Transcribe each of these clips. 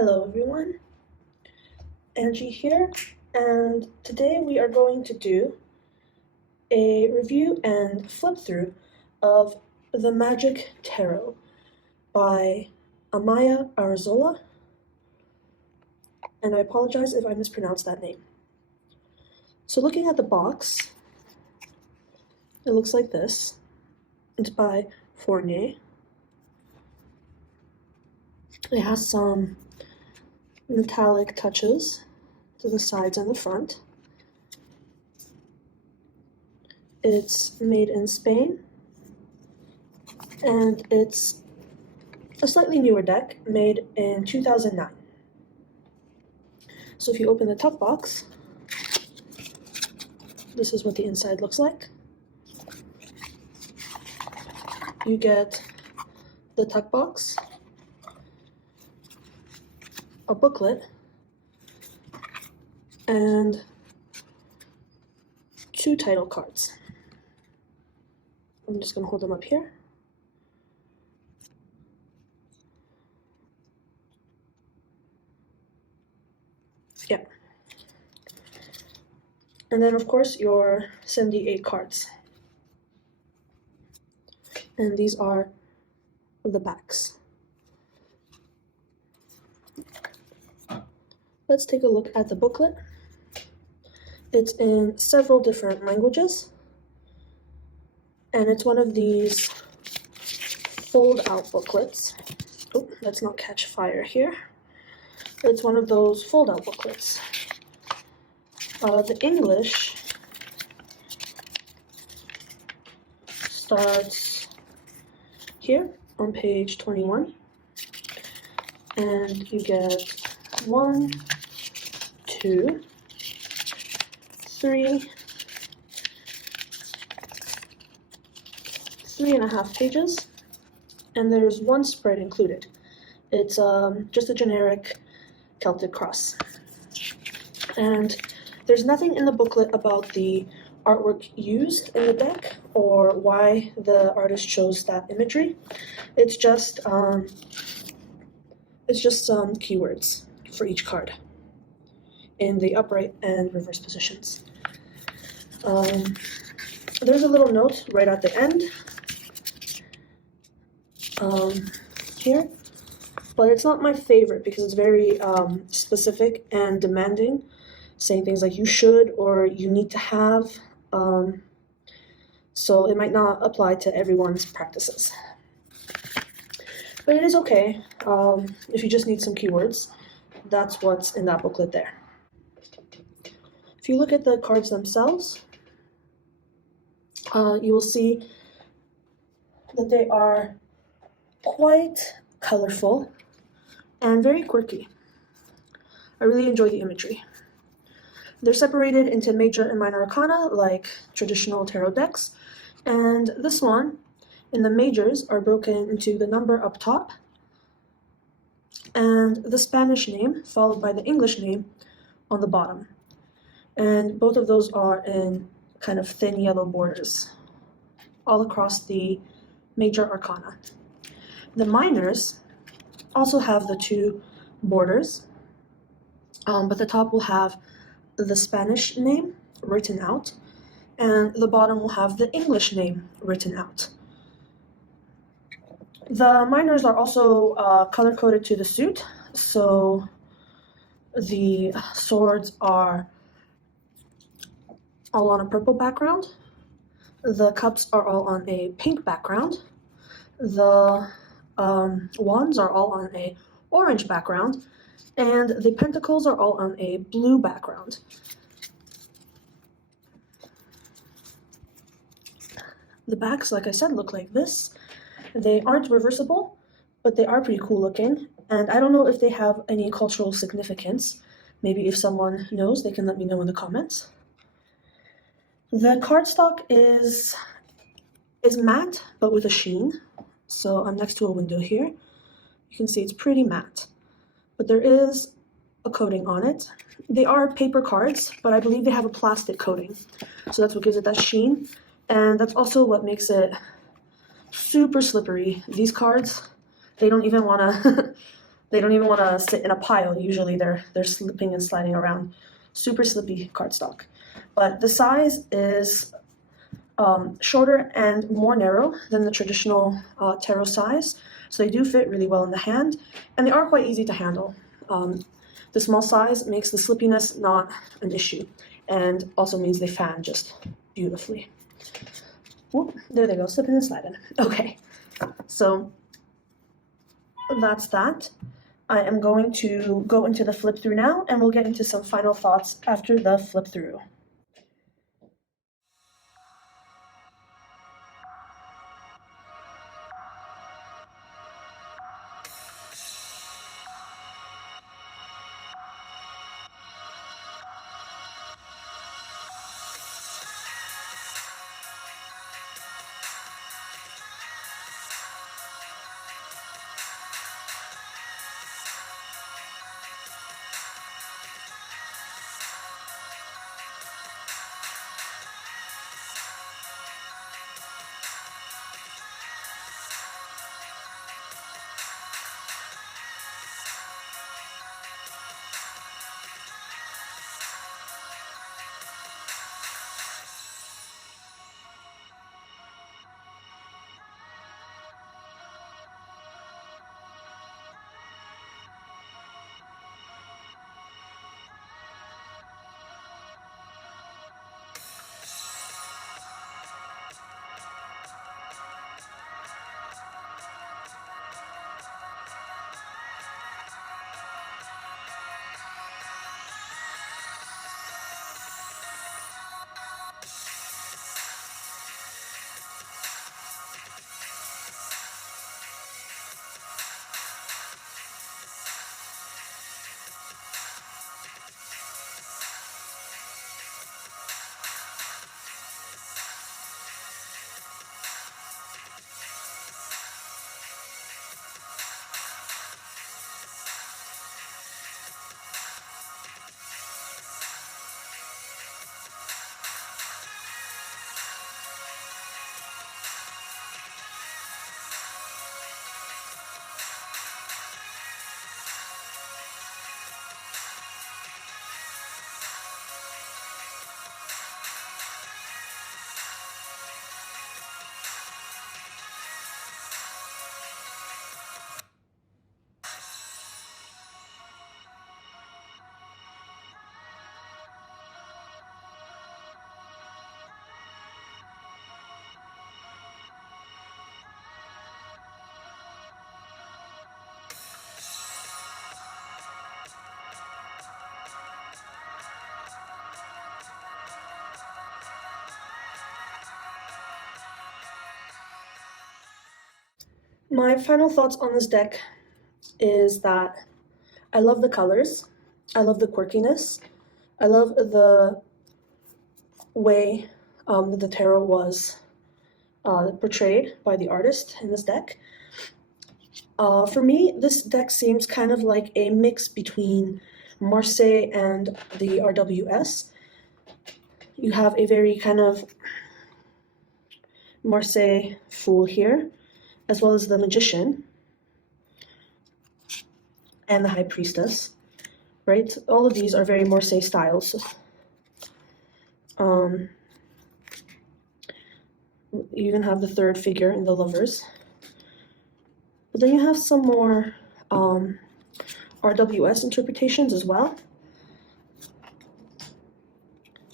Hello everyone, Angie here, and today we are going to do a review and flip through of The Magic Tarot by Amaia Arrazola, and I apologize if I mispronounced that name. So looking at the box, it looks like this. It's by Fournier. It has some metallic touches to the sides and the front. It's made in Spain, and it's a slightly newer deck made in 2009. So if you open the top box, this is what the inside looks like. You get the tuck box, a booklet, and 2 title cards. I'm just going to hold them up here. Yeah. And then, of course, your 78 cards. And these are the backs. Let's take a look at the booklet. It's in several different languages, and it's one of these fold-out booklets. Oh, let's not catch fire here. It's one of those fold-out booklets. The English starts here on page 21, and you get 1, 2, 3.5 pages, and there's 1 spread included. It's just a generic Celtic cross. And there's nothing in the booklet about the artwork used in the deck or why the artist chose that imagery. It's just some keywords for each card in the upright and reverse positions. There's a little note right at the end here, but it's not my favorite because it's very specific and demanding, saying things like you should or you need to have, so it might not apply to everyone's practices. But it is okay if you just need some keywords. That's what's in that booklet there. If you look at the cards themselves, you will see that they are quite colorful and very quirky. I really enjoy the imagery. They're separated into major and minor arcana like traditional tarot decks, and this one in the majors are broken into the number up top and the Spanish name followed by the English name on the bottom. And both of those are in kind of thin yellow borders all across the major arcana. The minors also have the 2 borders, but the top will have the Spanish name written out, and the bottom will have the English name written out. The minors are also color-coded to the suit, so the swords are all on a purple background, the cups are all on a pink background, the wands are all on a orange background, and the pentacles are all on a blue background. The backs, like I said, look like this. They aren't reversible, but they are pretty cool looking, and I don't know if they have any cultural significance. Maybe if someone knows, they can let me know in the comments. The cardstock is matte, but with a sheen. So I'm next to a window here. You can see it's pretty matte, but there is a coating on it. They are paper cards, but I believe they have a plastic coating. So that's what gives it that sheen, and that's also what makes it super slippery. These cards, they don't even want to They don't even want to sit in a pile. Usually they're slipping and sliding around. Super slippy cardstock. But the size is shorter and more narrow than the traditional tarot size. So they do fit really well in the hand, and they are quite easy to handle. The small size makes the slippiness not an issue, and also means they fan just beautifully. Whoop, there they go, slipping and sliding. Okay, so that's that. I am going to go into the flip through now, and we'll get into some final thoughts after the flip through. My final thoughts on this deck is that I love the colors, I love the quirkiness, I love the way the tarot was portrayed by the artist in this deck. For me, this deck seems kind of like a mix between Marseille and the RWS. You have a very kind of Marseille Fool here, as well as the Magician and the High Priestess, right? All of these are very Marseille styles. You even have the third figure in the Lovers. But then you have some more RWS interpretations as well,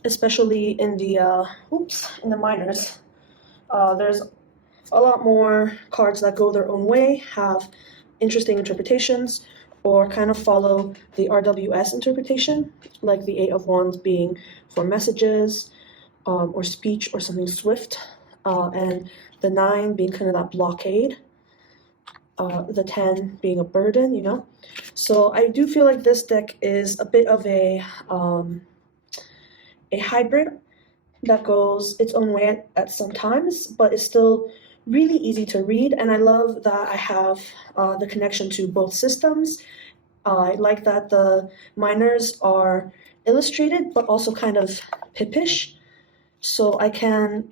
especially in the minors. There's a lot more cards that go their own way, have interesting interpretations, or kind of follow the RWS interpretation, like the Eight of Wands being for messages or speech or something swift, and the 9 being kind of that blockade, the 10 being a burden, you know? So I do feel like this deck is a bit of a hybrid that goes its own way at some times, but is still really easy to read, and I love that I have the connection to both systems. I like that the minors are illustrated, but also kind of pippish, so I can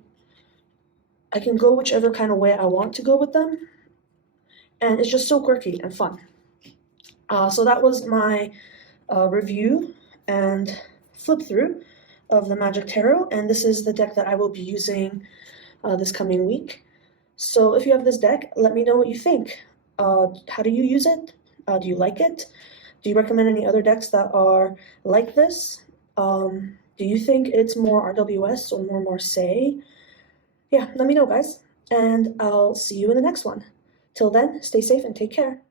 go whichever kind of way I want to go with them, and it's just so quirky and fun. So that was my review and flip through of the Magic Tarot, and this is the deck that I will be using this coming week. So if you have this deck, let me know what you think. How do you use it? Do you like it? Do you recommend any other decks that are like this? Do you think it's more RWS or more Marseille? Yeah, let me know, guys, and I'll see you in the next one. Till then, stay safe and take care.